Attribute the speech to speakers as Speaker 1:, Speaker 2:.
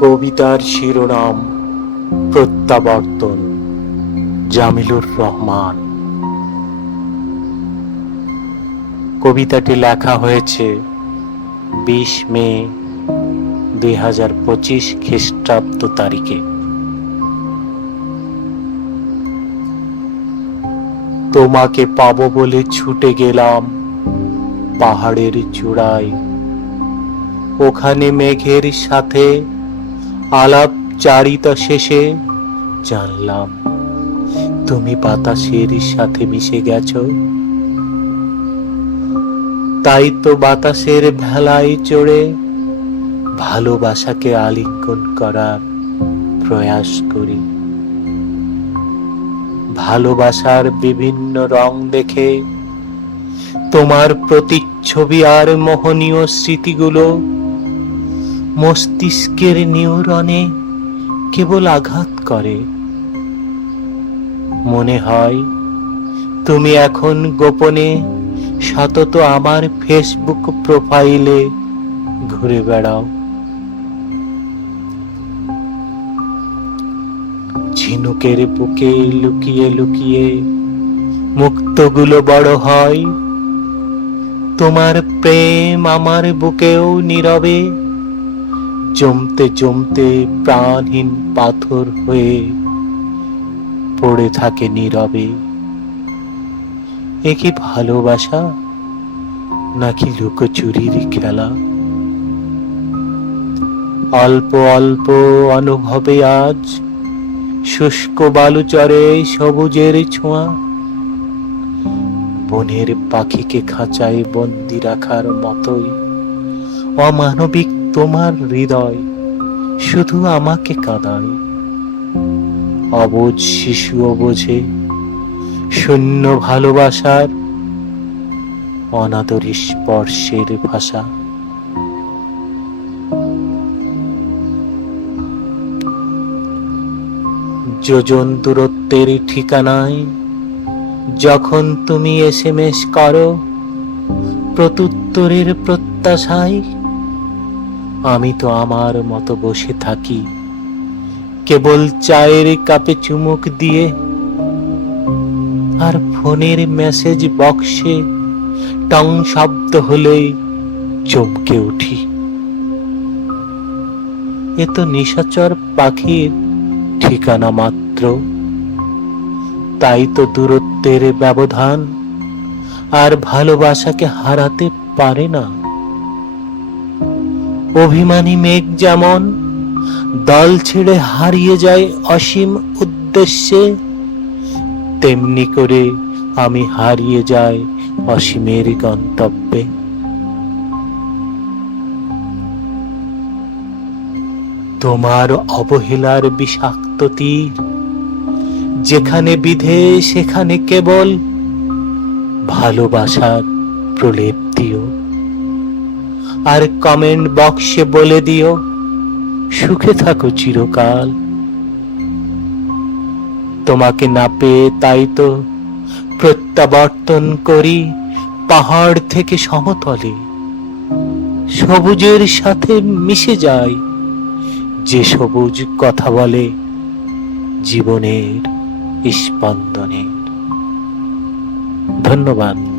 Speaker 1: কবিতার শিরোনাম প্রত্যাবর্তন জামিলুর রহমান। কবিতাটি লেখা হয়েছে বিশ মে দুই হাজার পঁচিশ খ্রিস্টাব্দ তারিখে। তোমাকে পাবো বলে ছুটে গেলাম পাহাড়ের চূড়ায়। ওখানে মেঘের সাথে আলাপ চারিতা শেষে জানলাম, তুমি বাতাসের সাথে মিশে গেছ। তাই তো বাতাসের ভেলায় চড়ে ভালোবাসাকে আলিঙ্গন করার প্রয়াস করি। ভালোবাসার বিভিন্ন রং দেখে তোমার প্রতিচ্ছবি আর মোহনীয় স্মৃতিগুলো মস্তিষ্কের নিউরনে কেবল আঘাত করে। মনে হয়, তুমি এখন গোপনে সতত আমার ফেসবুক প্রোফাইলে ঘুরে বেড়াও। ঝিনুকের বুকে লুকিয়ে লুকিয়ে মুক্তগুলো বড় হয়। তোমার প্রেম আমার বুকেও নীরবে জমতে জমতে প্রাণহীন পাথর হয়ে পড়ে থাকে নীরবে। এ কি ভালোবাসা? নাকি লুকোচুরির খেলা? অল্প অল্প অনুভবে আজ শুষ্ক বালুচরে সবুজের ছোঁয়া। বনের পাখিকে খাঁচায় বন্দি রাখার মতোই অমানবিক তোমার হৃদয় শুধু আমাকে কাঁদায়। অবোধ শিশুও বোঝে শূন্য ভালোবাসার অনাদরী স্পর্শের ভাষা। যোজন দূরত্বের ঠিকানায় যখন তুমি এসএমএস করো, প্রত্যুত্তরের প্রত্যাশায় আমি তো আমার মতো বসে থাকি। কেবল চায়ের কাপে চুমুক দিয়ে আর ফোনের মেসেজ বক্সে টং শব্দ হলেই চমকে উঠি। এ তো নিশাচর পাখির ঠিকানা মাত্র। তাই তো দূরত্বের ব্যবধান আর ভালোবাসাকে হারাতে পারে না। অভিমানী মেঘ যেমন, দল ছেড়ে হারিয়ে যায় অসীম উদ্দেশ্যে, তেমনি করে আমি হারিয়ে যাই অসীমের গন্তব্যে। তোমার অবহেলার বিষাক্ত তীর, যেখানে বিধে সেখানে কেবল ভালোবাসার প্রলেপ দিও। আর কমেন্ট বক্সে বলে দিও। সুখে থাকো চিরকাল। তোমাকে না পেয়ে তাই তো প্রত্যাবর্তন করি পাহাড় থেকে সমতলে। সবুজের সাথে মিশে যায় যে সবুজ কথা বলে জীবনের স্পন্দনের। ধন্যবাদ।